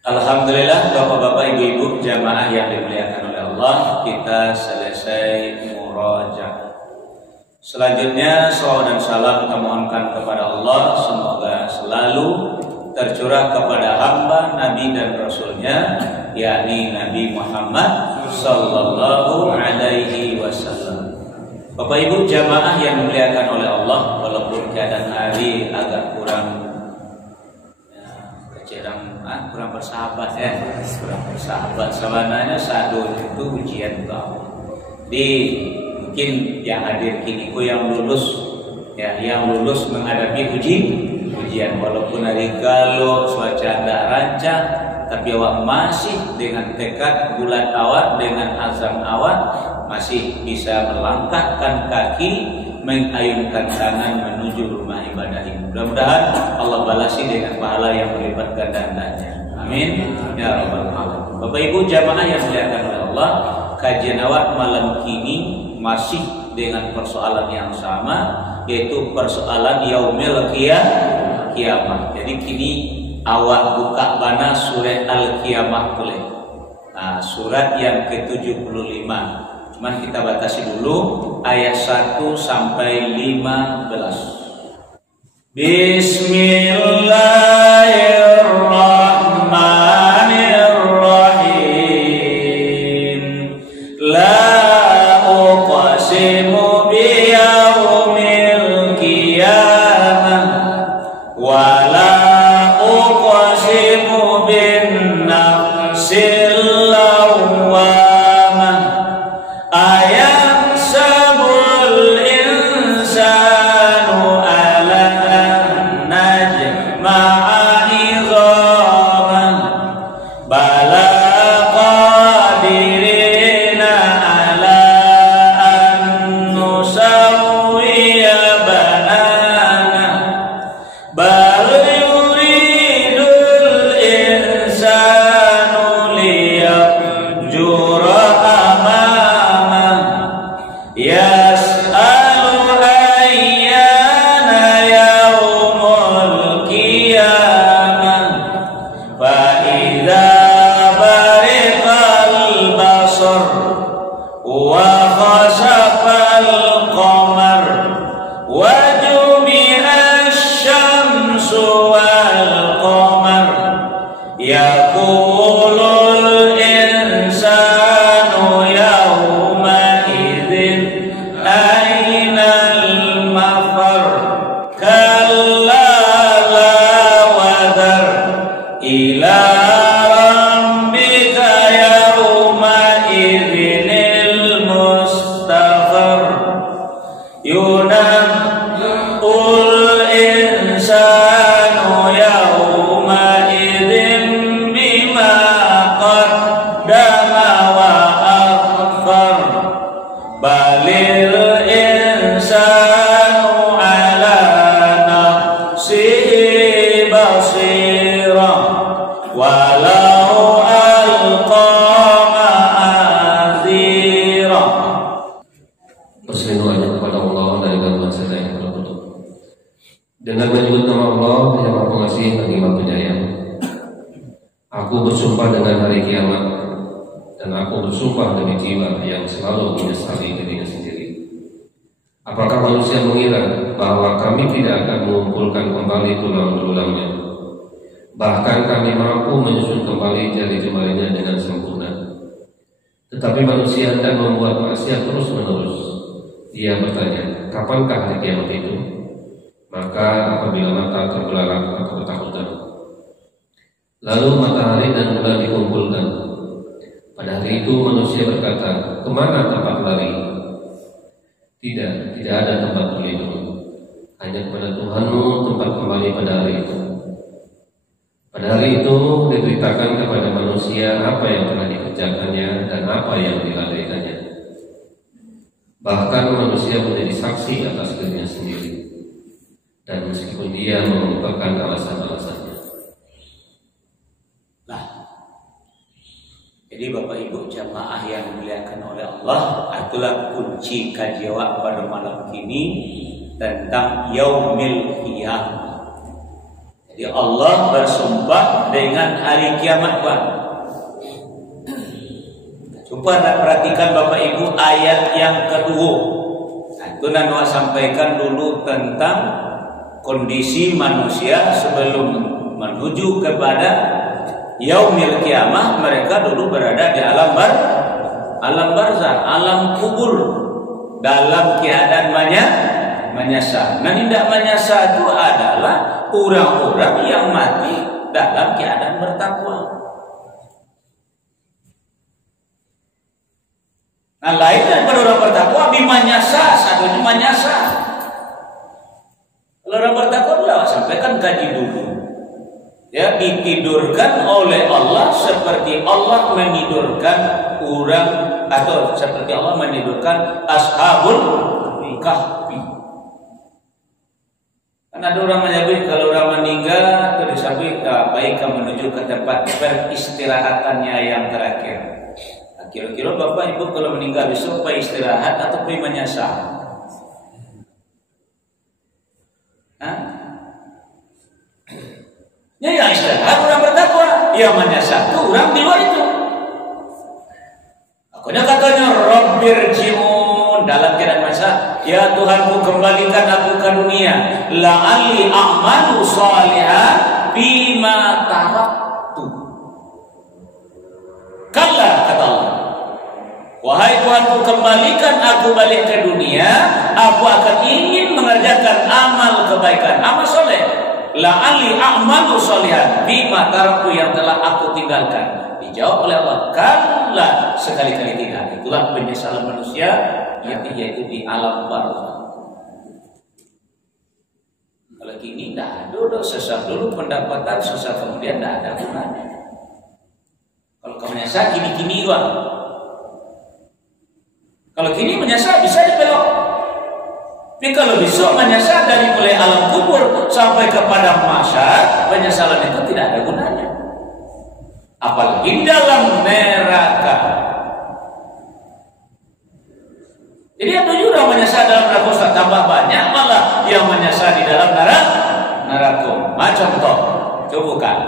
Alhamdulillah, bapak-bapak, ibu-ibu, jamaah yang dimuliakan oleh Allah, kita selesai murajaah. Selanjutnya salawat dan salam kita mohonkan kepada Allah, semoga selalu tercurah kepada hamba, nabi dan rasulnya, yakni Nabi Muhammad sallallahu alaihi wasallam. Bapak ibu jamaah yang dimuliakan oleh Allah, walaupun keadaan hari agak kurang kurang bersahabat kurang bersahabat sebenarnya sadun itu ujian kau. Di mungkin yang hadir kini ku yang lulus yang lulus menghadapi ujian walaupun hari galau cuaca tidak rancang, tapi awak masih dengan tekad bulat awak, dengan azam awak masih bisa melangkahkan kaki, mengayunkan tangan menuju rumah ibadah ini. Mudah-mudahan Allah balasi dengan pahala yang berlipat gandanya. Amin ya rabbal alamin. Bapak ibu jamaah yang dimuliakan oleh Allah, kajian awak malam kini masih dengan persoalan yang sama, yaitu persoalan yaumil qiyamah. Jadi kini awak buka bana surat Al-Qiyamah boleh. Nah, surat yang ke-75. Cuman kita batasi dulu ayat 1 sampai 15. Bismillahirrahmanirrahim. La uqsimu biyaumil qiyamah wa la uqsimu bin nafsil lawwamah. Ayahsabul insanu alan najma'a idhamah bala qadirina ala an nusawwiya banana bal yuridul insanu liyafjura yas'alu ayyana yaumul qiyamah fa idza bariqal basar wa khasafal qamar wa jumi'ash syamsu wal qamar yaqulul insanu yawma ainal mafar kalla la wadar ila rabbika yawma idzinil mustaqar yunabbul insanu yawma idzin bima qaddama wa akhar balil insanu ala nafsihi basira walau alqa ma'azira. Berselingkuh hanya kepada Allah dari gangguan setan yang tertutup. Dengan menyebut nama Allah yang Maha Pengasih lagi Maha Penyayang, aku bersumpah dengan hari kiamat, dan aku bersumpah demi jiwa yang selalu menyesali dirinya sendiri. Apakah manusia mengira bahwa kami tidak akan mengumpulkan kembali tulang belulangnya? Bahkan kami mampu menyusun kembali jari jemarinya dengan sempurna. Tetapi manusia hendak membuat maksiat terus menerus. Dia bertanya, kapankah hari kiamat itu? Maka apabila mata terbelalak atau ketakutan, lalu matahari dan bulan dikumpulkan, pada hari itu manusia berkata, kemana tempat lari? Tidak ada tempat berlindung, hanya kepada Tuhanmu tempat kembali pada hari itu. Pada hari itu diberitakan kepada manusia apa yang telah dikerjakannya dan apa yang dilalaikannya. Bahkan manusia menjadi saksi atas dirinya sendiri, dan meskipun dia mengungkapkan alasan-alasannya. Jadi Bapak Ibu jamaah yang dimuliakan oleh Allah, itulah kunci kajian pada malam ini tentang yaumil qiyamah. Jadi Jadi Allah bersumpah dengan hari kiamat, Pak. Coba perhatikan Bapak Ibu ayat yang kedua. Nah, itu Nana sampaikan dulu tentang kondisi manusia sebelum menuju kepada yaumil kiamah. Mereka dulu berada di alam barzah, alam kubur, dalam keadaan menyesal. Nah, tidak menyesal itu adalah orang-orang yang mati dalam keadaan bertakwa. Nah, lain daripada orang bertakwa, bimanyasa, satunya manyasa. Kalau orang bertakwa adalah sampaikan kaji dulu. Ya, ditidurkan oleh Allah seperti Allah menidurkan orang, atau seperti Allah menidurkan ashabul kahfi. Kan ada orang menyebut kalau orang meninggal terus baik menuju ke tempat peristirahatannya yang terakhir. Nah, kira-kira Bapak Ibu kalau meninggal besok istirahat atau menyesal? Ya, yang istirahat orang bertakwa, yang menyesal itu orang di luar itu. Akhirnya katanya Rabbirji'un, dalam keadaan masa, ya Tuhanku kembalikan aku ke dunia, la'alli a'malu shalihan bima taraktu. Kalla, kata Allah, wahai Tuhanku kembalikan aku balik ke dunia, aku akan ingin mengerjakan amal kebaikan, amal soleh. La'alli a'malu shalihan bima taraktu, yang telah aku tinggalkan. Dijawab oleh Allah, kalla, sekali-kali tidak. Itulah penyesalan manusia, yaitu di alam barzah. Kalau gini dah dulu sesat dulu pendapatan, sesat kemudian dah ada gunanya. Kalau kamu menyesal gini-gini Pak. Kalau gini menyesal bisa dibelok. Tapi kalau besok menyesal dari mulai alam kubur sampai kepada mahsyar, penyesalan itu tidak ada gunanya. Apalagi dalam neraka. Jadi yang tujuh orang menyesal dalam neraka tambah banyak, malah yang menyesal di dalam neraka. Macam toh, coba kan.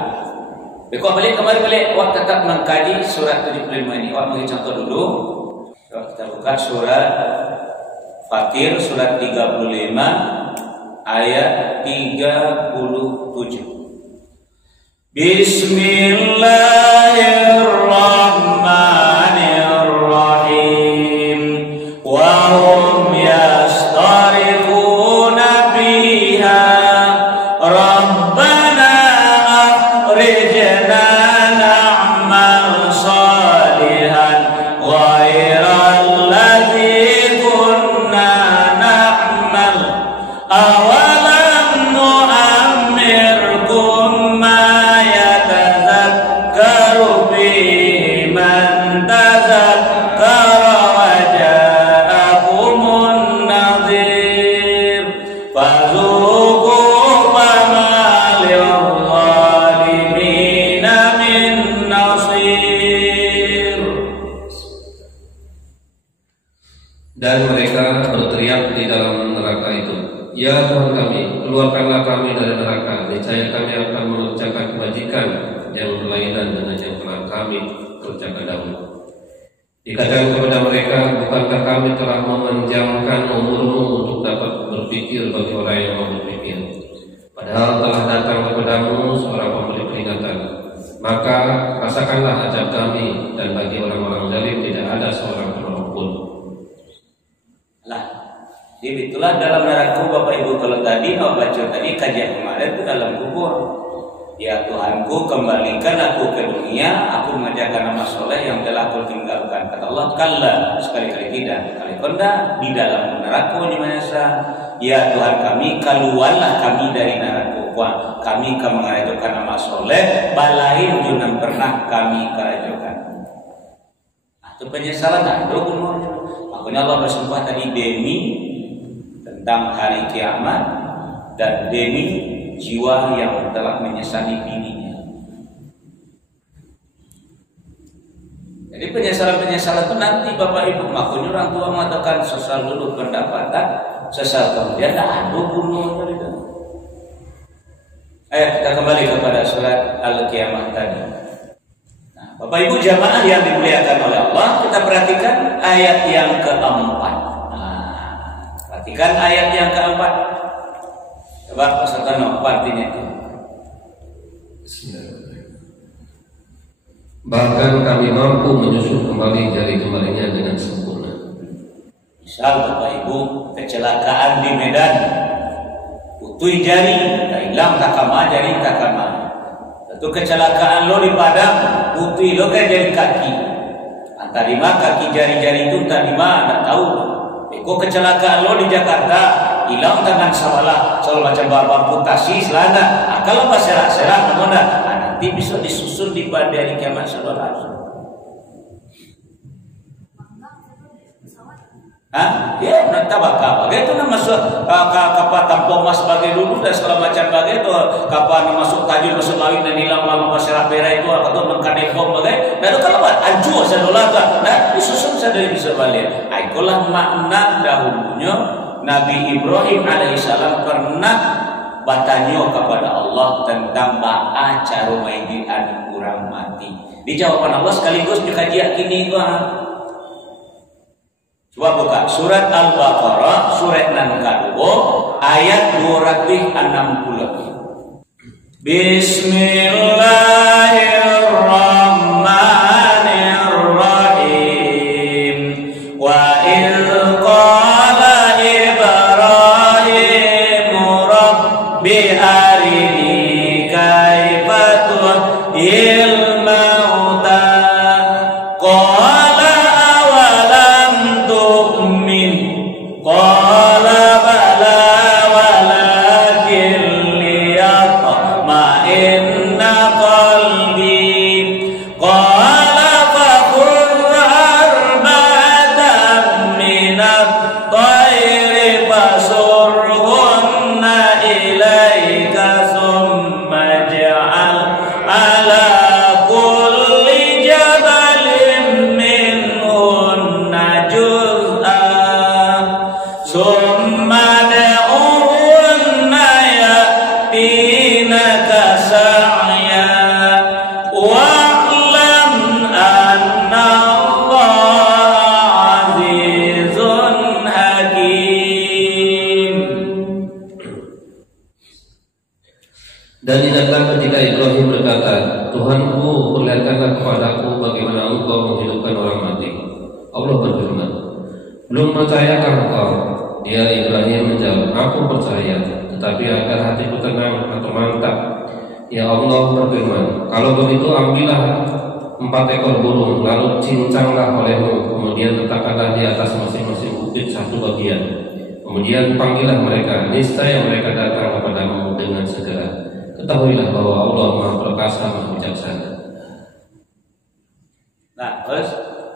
Bekau balik kembali wak tetap mengkaji surat 75 ini. Wak bagi contoh dulu. Kita buka surat Fatir surat 35 ayat 37. Bismillahirrahmanirrahim. Wa hum yastariquna biha Rabbana akhrijna na'mal salihan ghairal ladzi kunna na'mal awalam nu'ammirkum ma dan mereka berteriak di dalam neraka itu, ya Tuhan kami, keluarkanlah kami dari neraka, niscaya kami akan mengerjakan kebajikan yang berlainan dengan yang telah kami kerjakan dahulu. Dikatakan kepada mereka, bukankah kami telah memanjangkan umurmu untuk dapat berpikir bagi orang yang mau berpikir? Padahal telah datang kepadamu seorang pemberi peringatan. Maka rasakanlah azab kami, dan bagi orang-orang zalim tidak ada seorang penolong pun. Lah, jadi itulah dalam neraka Bapak Ibu. Kalau tadi baca tadi kajian kemarin itu dalam kubur. Ya Tuhanku kembalikan aku ke dunia, aku mengerjakan amal soleh yang telah aku tinggalkan. Kata Allah, kalla, sekali-kali tidak. Kali konda di dalam neraka di manasa. Ya Tuhan kami, keluarlah kami dari neraka. Wah, kami akan mengerjakan amal soleh, balain junam pernah kami kerjakan. Nah, itu penyesalan ada umurnya. Makanya Allah bersumpah tadi demi tentang hari kiamat dan demi jiwa yang telah menyesali dirinya. Jadi penyesalan-penyesalan itu nanti Bapak Ibu, makanya orang tua mengatakan sesal dulu pendapatan, sesal kemudian ada gunung. Ayo kita kembali kepada surat Al-Qiyamah tadi. Nah, Bapak Ibu jamaah yang dimuliakan oleh Allah, kita perhatikan ayat yang keempat. Perhatikan ayat yang keempat. Coba peserta artinya itu. Bahkan kami mampu menyusun kembali jari kemarinya dengan sempurna. Misal Bapak Ibu kecelakaan di Medan, putui jari, hilang takama jari takama. Satu kecelakaan lo di Padang, putui lo kan jari kaki. Antarima kaki jari-jari itu antarima tidak tahu. Eko kecelakaan lo di Jakarta, hilang tangan salah, soal macam amputasi selana. Kalau pas serah-serah mana, nanti bisa disusun di pada hari kiamat saudara. Ya, nanti bakal. Itu nama masuk kapal tampung mas sebagai dulu dan segala macam bagai itu kapal masuk tajul masuk lawin dan hilang lama pasirah pera itu atau mengkandil bom bagai. Lalu kalau anjur sadola kan, nah disusun saja bisa balik. Itulah makna dahulunya Nabi Ibrahim alaihissalam pernah bertanya kepada Allah tentang ba'a cara maidian kurang mati. Di jawaban Allah sekaligus dikaji kini gua. Coba buka surat Al-Baqarah surat nan kedua ayat 260. Bismillahirrahmanirrahim. Wa idz qala Ibrahim rabbi arini kaifa tuhyil mauta qala awalam tu'min qala bala walakin liyatma'inna qalbi qala faqul arba'atan minat tayri fasurhunna ilaika summa ja'al ala kulli jabalin minhunna juz'an summa da'uhunna yatinaka sa'ya wa'lam anna Allah azizun hakim. Dan ingatlah ketika Ibrahim berkata, Tuhanku, perlihatkanlah kepadaku bagaimana engkau menghidupkan orang mati. Allah berfirman, belum percayakah engkau? Dia Ibrahim menjawab, aku percaya, tetapi agar hatiku tenang atau mantap. Ya Allah berfirman, kalau begitu ambillah 4 ekor burung, lalu cincanglah olehmu, kemudian letakkanlah di atas masing-masing bukit satu bagian. Kemudian panggillah mereka, niscaya mereka datang kepadamu dengan segera. Ketahuilah bahwa Allah Maha Perkasa, Maha Bijaksana. Nah, terus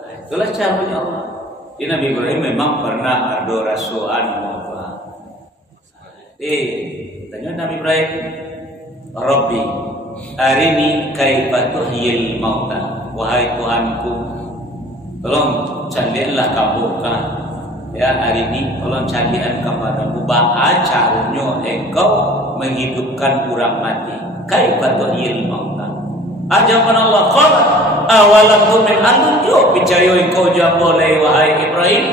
itulah caranya Allah. Di Nabi Ibrahim memang pernah ada rasulan apa. Tanya Nabi Ibrahim, Rabbi, arini kaifa tuhyil mauta. Wahai Tuhanku, tolong carilah kamu ya hari ini, tolong carian kepadamu ba'a caranya engkau menghidupkan orang mati. Kaifa tuhyil mauta. Jawaban Allah, qala awalam tu'min antum yo percaya engkau jawab oleh wahai Ibrahim.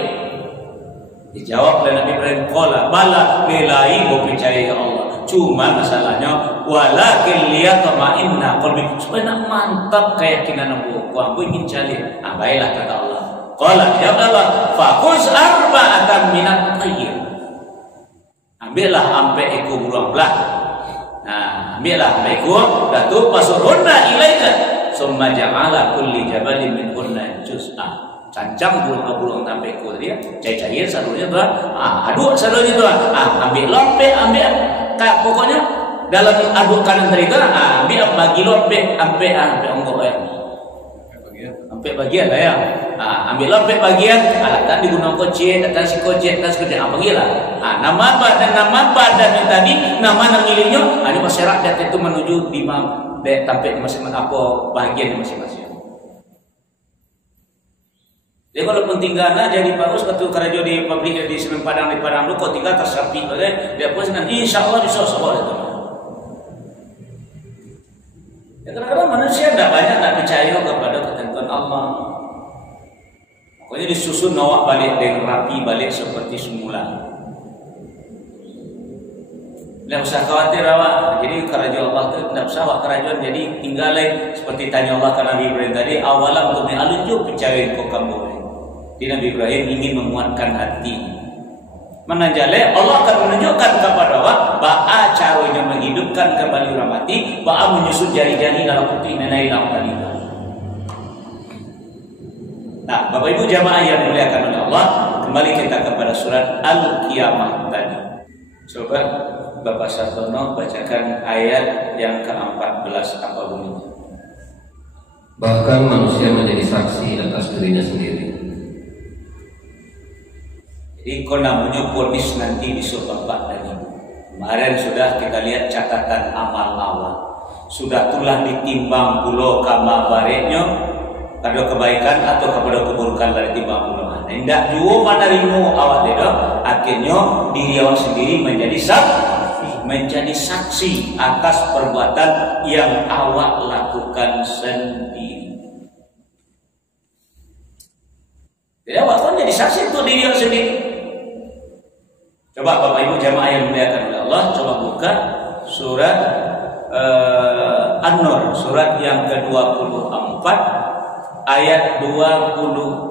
Dijawab oleh Nabi Ibrahim, qala bala belai go percaya ya Allah. Cuma masalahnya walakin liyatma'inna qalbi, supaya nak mantap keyakinan aku ingin cari. Baiklah kata Allah. Qala ya Allah, faqus arba'atan minat tayr. Ambillah ampe ekor burung belah. Nah, ambillah ampe ekor, datu pasurunna ilaika, summa ja'ala kulli jabalin minhunna juz'a. Cancang burung sampai ekor dia, cair-cair salunya tuan. Aduk salunya tuan. Ambil lompe, ambil. Pokoknya dalam aduk kanan tadi tuan, ambil bagi lompe, ampe ongkok ya. Sampai bagian lah ya. Ambil lompe bagian, alatan digunakan kocet, datang si kocet, apa gila. Nama apa dan nama apa dan tadi nama miliknya, ini masyarakat itu menuju di sampai masing-masing apa bagian masing-masing. Jadi kalau pentinggalan jadi bagus ketua kerja di pabrik di Semen Padang, di Padang lu kau tinggal tersapi bagai dia pun senang insya Allah bisa sebuah itu. nyusun awak balik dengan rapi, balik seperti semula. Tidak usah khawatir awak. Jadi kerajaan Allah itu tidak usah awak kerajaan. Jadi tinggal seperti tanya Allah ke Nabi Ibrahim tadi, awalam tu alunjuk percaya kau kamu. Di Nabi Ibrahim ingin menguatkan hati. Menanjale Allah akan menunjukkan kepada awak ba'a caranya menghidupkan kembali orang mati, ba'a menyusun jari-jari dalam putih nenai dalam talita. Nah, Bapak Ibu jamaah yang dimuliakan oleh Allah, kembali kita kepada surat Al-Qiyamah tadi. Coba Bapak Sartono bacakan ayat yang ke-14 apa bunyinya. Bahkan manusia menjadi saksi atas dirinya sendiri. Jadi kau namanya ponis nanti di surga Bapak dan Ibu. Kemarin sudah kita lihat catatan amal awal. Sudah tulah ditimbang pulau kama bareknya pada kebaikan atau kepada keburukan dari timbang pulau. Tidak juga menerima awak itu. Akhirnya diri awak sendiri menjadi saksi atas perbuatan yang awak lakukan sendiri. Jadi awak kan jadi saksi untuk diri awak sendiri. Coba Bapak Ibu jamaah yang dimuliakan oleh Allah, coba buka surat An-Nur, surat yang ke-24 ayat 24.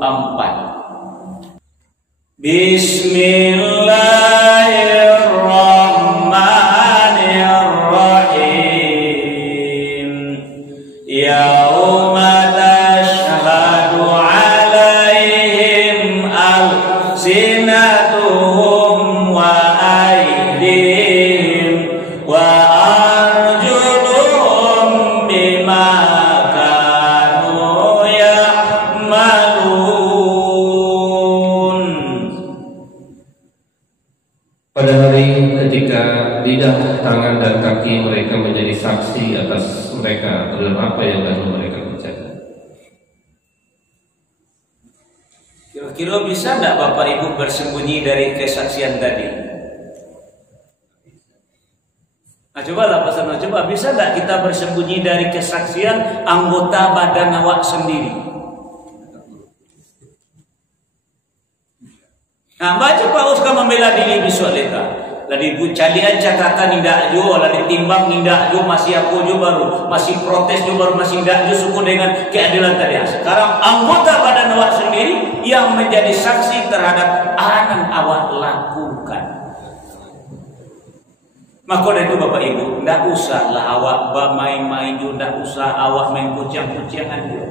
Bismillahirrahmanirrahim. Yauma tashhadu alaihim alsinatuhum wa aydihim wa arjuluhum bima kanu ya'malun. Pada hari ketika lidah, tangan dan kaki mereka menjadi saksi atas mereka dalam apa yang dahulu mereka kerjakan. Kira-kira bisa tidak Bapak Ibu bersembunyi dari kesaksian tadi? Nah, cobalah Pak Sarno, coba bisa tidak kita bersembunyi dari kesaksian anggota badan awak sendiri? Nah, baca Pak Uska membela diri besok leka. Ladi calian catatan tidak jo, ladi timbang tidak jo, masih aku jo baru, masih protes jo baru, masih tidak jo suku dengan keadilan tadi. Sekarang anggota badan awak sendiri yang menjadi saksi terhadap anak awak lakukan. Maka dari itu Bapak Ibu, tidak usahlah awak bermain-main jo, tidak usah awak main kuciang-kuciangan jo.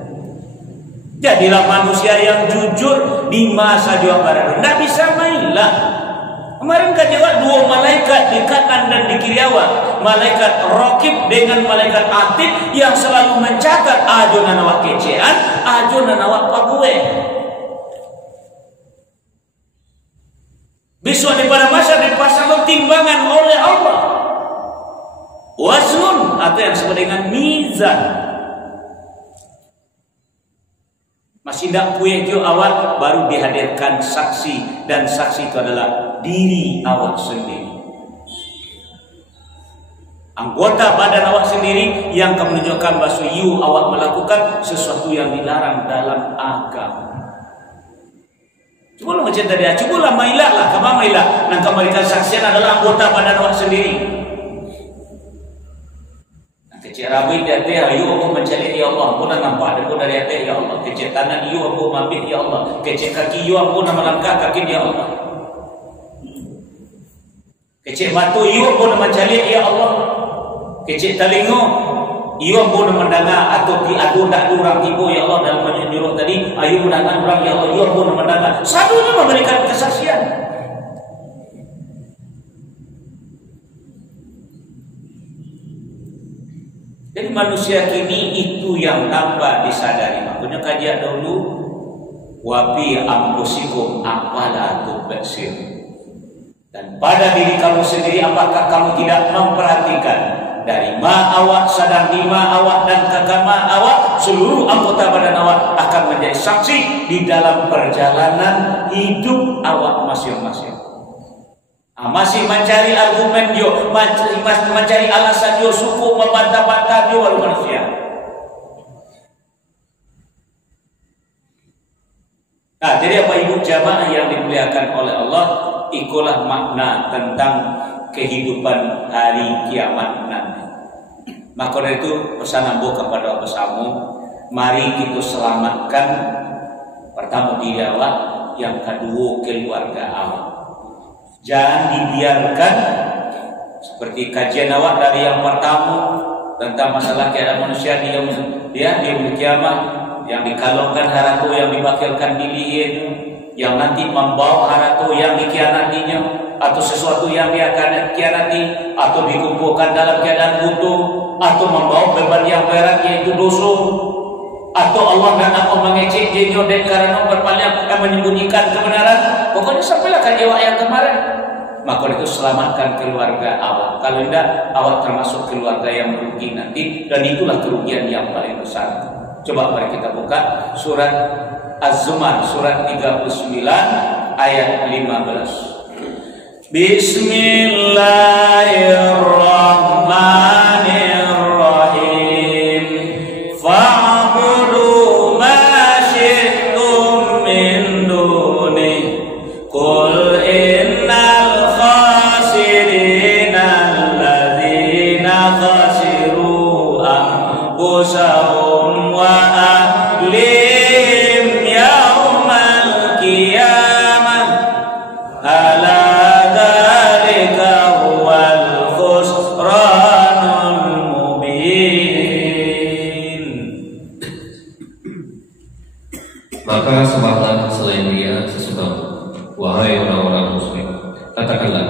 Jadilah manusia yang jujur di masa juang barat. Tidak bisa mainlah. Kemarin kan jawab dua malaikat di kanan dan di kiri awak. Malaikat Raqib dengan malaikat Atid yang selalu mencatat ajunan awak kecean, ajunan awak pakue. Besok di pada masa dipasang timbangan oleh Allah. Wasun atau yang disebut dengan mizan. Masih tidak punya jo awak baru dihadirkan saksi, dan saksi itu adalah diri awak sendiri. Anggota badan awak sendiri yang akan menunjukkan bahwa you awak melakukan sesuatu yang dilarang dalam agama. Cuba macam tadi, cubalah mailah lah, kamu mailah. Yang memberikan saksian adalah anggota badan awak sendiri. Kecil rabi di hati, ayu aku mencari ya Allah, aku nak nampak aku dari hati ya Allah. Kecil tangan you aku mabit ya Allah. Kecil kaki you aku nak melangkah kaki ya Allah. Kecil batu you aku nak mencari ya Allah. Kecil telinga you aku nak mendengar atau diadu tak orang tipu ya Allah dalam menyuruh tadi. Ayu mendengar orang ya Allah, you aku nak mendengar. Satunya memberikan kesaksian. Jadi manusia kini itu yang tanpa disadari. Makanya kajian dulu, wabi ampusikum apala tubsir. Dan pada diri kamu sendiri, apakah kamu tidak memperhatikan dari ma awak, sadar di ma awak dan kagama awak, seluruh anggota badan awak akan menjadi saksi di dalam perjalanan hidup awak masing-masing. Masih mencari argumen yo, mencari alasan yo, suku membantah-bantah yo walau manusia. Nah, jadi apa ibu jamaah yang dimuliakan oleh Allah, ikulah makna tentang kehidupan hari kiamat nanti. Maka dari itu pesan ambo kepada besamu, mari kita selamatkan pertama diri awak, yang kedua keluarga awak. Jangan dibiarkan seperti kajian awak dari yang pertama tentang masalah keadaan manusia di yaumul kiamat, yang dikalongkan haratu, yang dibakilkan dilihin, yang nanti membawa haratu yang dikhianatinya, atau sesuatu yang dia akan khianati, atau dikumpulkan dalam keadaan butuh, atau membawa beban yang berat yaitu dosa, atau Allah dan aku mengecek jenyo dan karena berpaling menyembunyikan kebenaran. Pokoknya sampailah kajian yang kemarin. Maka itu selamatkan keluarga awak. Kalau tidak, awak termasuk keluarga yang merugi nanti, dan itulah kerugian yang paling besar. Coba mari kita buka surat Az-Zumar, surat 39 ayat 15. Bismillahirrahmanirrahim. Fa'budu ma syi'tum min dunih. Qul innal khasirina alladzina khasiru anfusahum wa ahlihim yaumal qiyamah. Ala dzalika huwal khusranul mubin. Maka sembahlah selain Dia sesuatu, wahai orang-orang muslim. Katakanlah,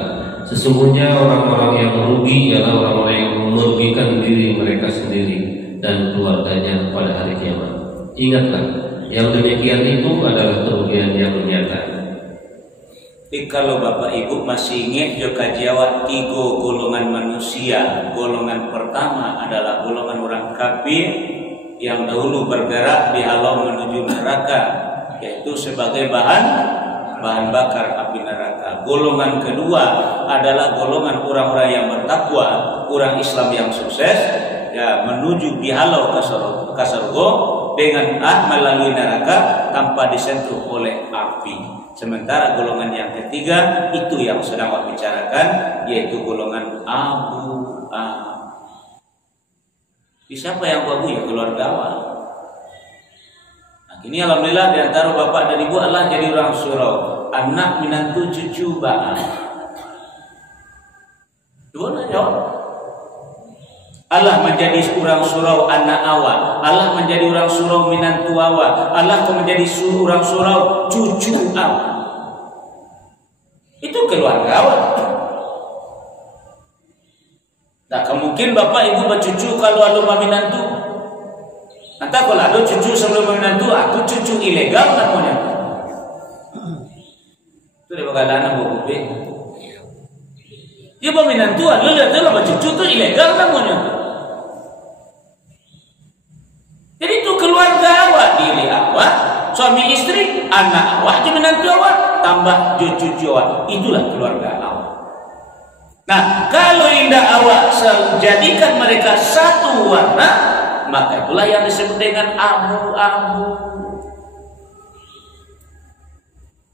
sesungguhnya orang-orang yang merugi ialah orang-orang yang merugikan diri mereka sendiri dan keluarganya pada hari kiamat. Ingatlah, yang demikian itu adalah kerugian yang nyata. Jadi kalau Bapak Ibu masih ingat juga jawab 3 golongan manusia. Golongan pertama adalah golongan orang kafir yang dahulu bergerak di halau menuju neraka, yaitu sebagai bahan bakar api neraka. Golongan kedua adalah golongan orang-orang yang bertakwa, orang Islam yang sukses, ya, menuju dihalau ke surga dengan melalui neraka tanpa disentuh oleh api. Sementara golongan yang ketiga itu yang sedang saya bicarakan, yaitu golongan Abu. Siapa yang Abu? Ya keluarga awal. Nah, ini alhamdulillah diantara bapak dan ibu Allah jadi orang surau, anak minantu cucu baa. Dua jawab. Allah menjadi orang surau anak awal, Allah menjadi orang surau minantu awal, Allah menjadi orang surau cucu awal. Itu keluarga awal. Tak mungkin bapak ibu bercucu kalau ada minantu. Nanti kalau ada cucu sebelum minantu, aku cucu ilegal namanya. Itu dia bakalan bu kupe. Dia minantu, lu lihat lah bercucu itu ilegal namanya. Jadi itu keluarga awak, diri awak, suami istri, anak awak, menantu awak, tambah cucu awak. Itulah keluarga awak. Nah, kalau indah awak jadikan mereka satu warna, maka itulah yang disebut dengan abu-abu.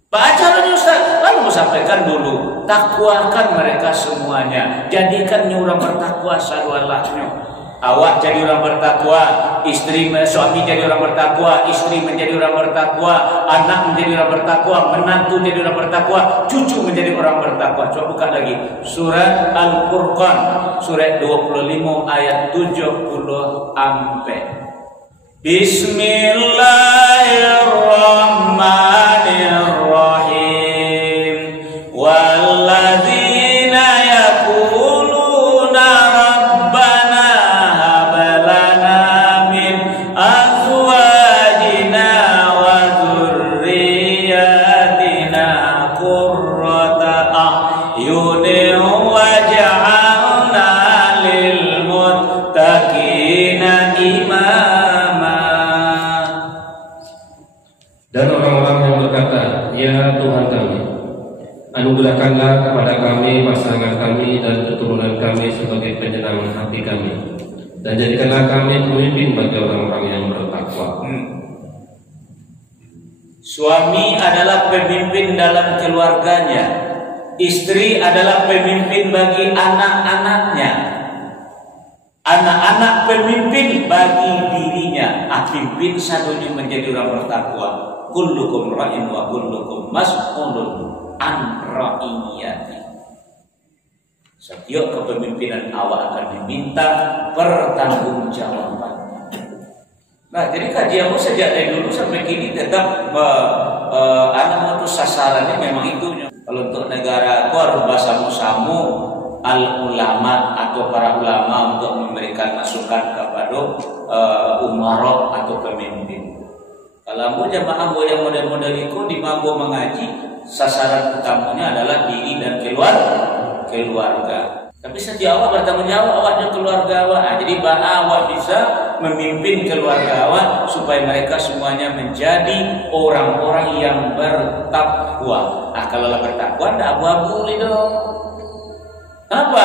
Pak acaranya Ustaz, lalu sampaikan dulu, takwakan mereka semuanya, jadikan orang bertakwa sarwalahnya. Awak jadi orang bertakwa, suami jadi orang bertakwa, istri menjadi orang bertakwa, anak menjadi orang bertakwa, menantu jadi orang bertakwa, cucu menjadi orang bertakwa. Coba buka lagi surat Al-Furqan, surat 25 ayat 70 ampe. Bismillahirrahmanirrahim. Walladzina yaquluna rabbana hab lana min azwajina wa dzurriyyatina qurrata a'yunin waj'alna lil muttaqina imama. Dan orang-orang yang berkata, ya Tuhan kami, anugerahkanlah kepada kami pasangan kami dan keturunan kami sebagai penyenangan hati kami, dan jadikanlah kami pemimpin bagi orang-orang yang bertakwa. Suami adalah pemimpin dalam keluarganya, istri adalah pemimpin bagi anak-anaknya, anak-anak pemimpin bagi dirinya. Pimpin sadunya menjadi orang bertakwa. Kullukum ra'in wa kullukum mas'ulun an ra'iyati. Setiap kepemimpinan awak akan diminta pertanggungjawaban. Nah, jadi kajianmu sejak dari dulu sampai kini tetap anak itu sasarannya memang itu. Kalau untuk negara kor basamu-samu al ulama atau para ulama untuk memberikan masukan kepada umarok atau pemimpin. Kalau mau jamaah yang model-model itu di mampu mengaji, sasaran utamanya adalah diri dan keluarga. Tapi sejak awak bertanggung jawab awaknya keluarga awak. Jadi awak bisa memimpin keluarga awak supaya mereka semuanya menjadi orang-orang yang bertakwa. Kalau bertakwa tidak abu-abu dong. Kenapa?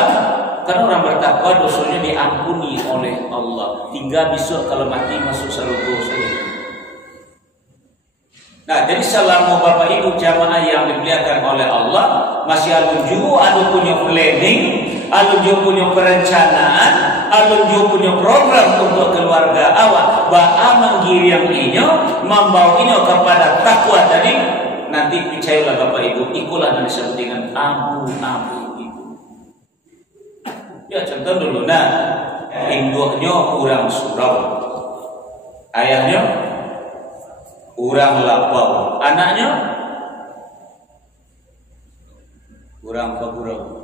Karena orang bertakwa dosanya diampuni oleh Allah. Hingga besok kalau mati masuk surga saja. Nah, jadi selama Bapak Ibu jamaah yang dimuliakan oleh Allah masih alunju, punya planning, alunju punya perencanaan, alunju punya program untuk keluarga awak, mengiring inyo, membawa inyo kepada takwa tadi. Nanti percayalah Bapak Ibu, ikulah yang disebut dengan abu-abu itu. Ya contoh dulu, induknya orang surau, ayahnya orang lapau, anaknya orang pagurau.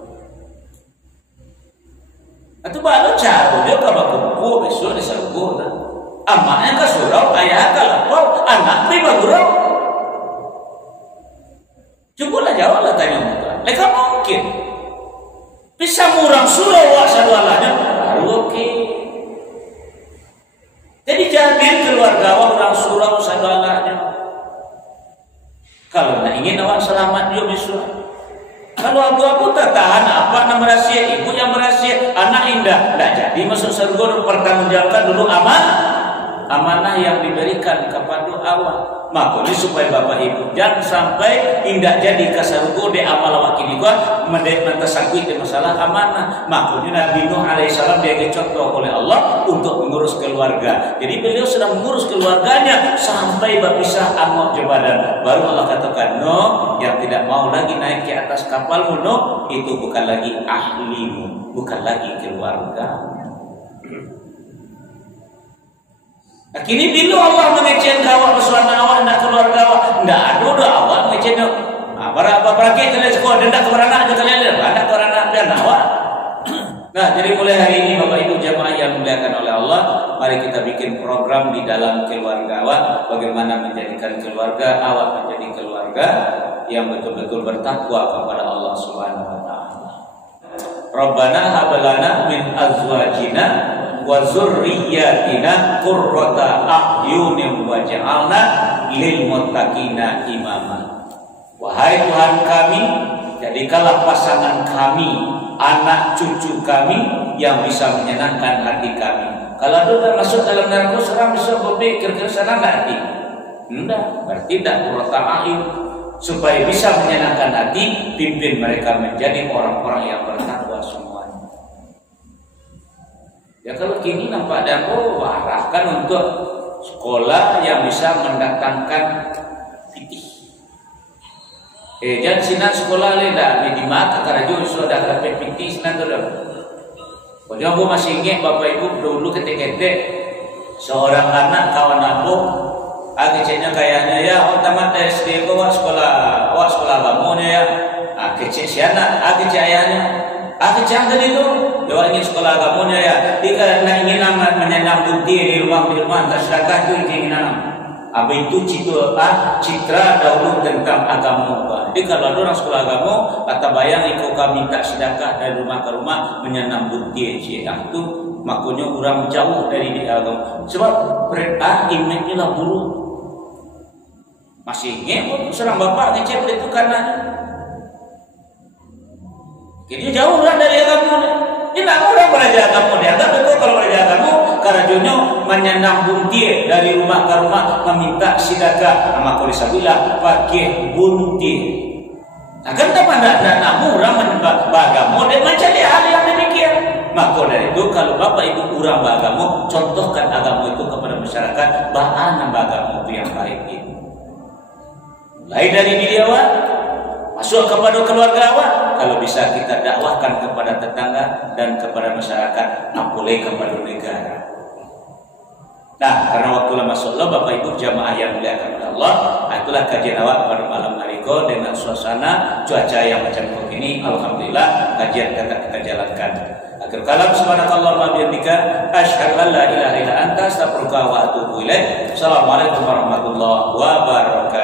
Atau baru caro dia kalau kumpul besok di sargo, amaknya ke surau, ayah ke lapau, anak di pagurau. Cobalah jawablah tanya mereka. Mereka mungkin bisa murang surau wasadwalanya baru oke. Jadi jamin keluarga orang surau sadalanya. Kalau nak ingin awak selamat juga bisa. Kalau abu-abu tak tahan apa nama rahasia, ibu yang berhasil, anak indah, tak jadi masuk surga. Pertanggungjawabkan dulu amanah yang diberikan kepada awak. Makanya supaya Bapak Ibu jangan sampai indah jadi kasargo de amal awak kini gua mentasakui di masalah amanah. Makanya Nabi Nuh alaihissalam dia dicontoh oleh Allah untuk mengurus keluarga. Jadi beliau sedang mengurus keluarganya sampai berpisah amok jebadan. Baru Allah katakan, no, yang tidak mau lagi naik ke atas kapalmu, no, itu bukan lagi ahlimu, bukan lagi keluarga. Nah, kini bila Allah mengecen awak bersuara awak hendak keluarga awak, hendak ada awak mengecen. Para kita lihat sekolah hendak kemana aja kalian lihat, hendak kemana dan awak. Nah, jadi mulai hari ini Bapak Ibu jamaah yang dimuliakan oleh Allah, mari kita bikin program di dalam keluarga awak, bagaimana menjadikan keluarga awak menjadi keluarga yang betul-betul bertakwa kepada Allah Subhanahu wa taala. Rabbana hab lana min azwajina wa dzurriyyatina qurrata a'yunin waj'alna lil muttaqina imama. Wahai Tuhan kami, jadikanlah pasangan kami, anak cucu kami yang bisa menyenangkan hati kami. Kalau sudah masuk dalam neraka, seorang bisa berpikir ke sana nanti. Enggak, berarti tidak qurrata a'yun. Supaya bisa menyenangkan hati, pimpin mereka menjadi orang-orang yang bertakwa semuanya. Ya kalau kini nampak dago arahkan untuk sekolah yang bisa mendatangkan fikih. Jangan sinan sekolah leda di mata karajo sudah dapat fikih sinan tu dah. Kalau aku masih ingat Bapak Ibu dulu ketika seorang anak kawan aku, kecilnya kayaknya ya, tamat SD kau sekolah kamu ya, kecil si anak, kecil ayahnya. Kecil tadi itu, dia ingin sekolah agamanya ya. Dia karena ingin menanam buntir di rumah tak sedekah itu keinginan. Apa itu citra dahulu tentang agama. Jadi kalau orang sekolah agama, kata bayang ikut kami tak sedekah dari rumah ke rumah menanam buntir itu, makanya orang jauh dari dia agama. Sebab image lah buruk. Masih ingat seorang bapak ngecek itu karena jadi jauh lah dari agama. Ini nak orang belajar agama dia. Tapi kalau belajar agama, karena dunia menyandang buntir dari rumah ke rumah meminta sedekah. Maka disabila pakai buntir. Nah, kan tak murah bagamu dan mencari hal yang demikian. Maka dari itu kalau Bapak Ibu kurang bagamu, contohkan agama itu kepada masyarakat, bagaimana bagamu itu yang baik itu. Mulai dari diri awak, masuk kepada keluarga awak, kalau bisa kita dakwahkan kepada tetangga dan kepada masyarakat, apalagi kepada negara. Nah, karena waktu lama masuk Allah, Bapak Ibu jamaah yang dimuliakan oleh Allah, itulah kajian awak pada malam hari ini dengan suasana cuaca yang macam begini. Alhamdulillah kajian kita jalankan. Akhir kalam, subhanakallahumma bihamdika asyhadu an la ilaha illa anta astaghfiruka wa atubu ilaik. Assalamualaikum warahmatullahi wabarakatuh.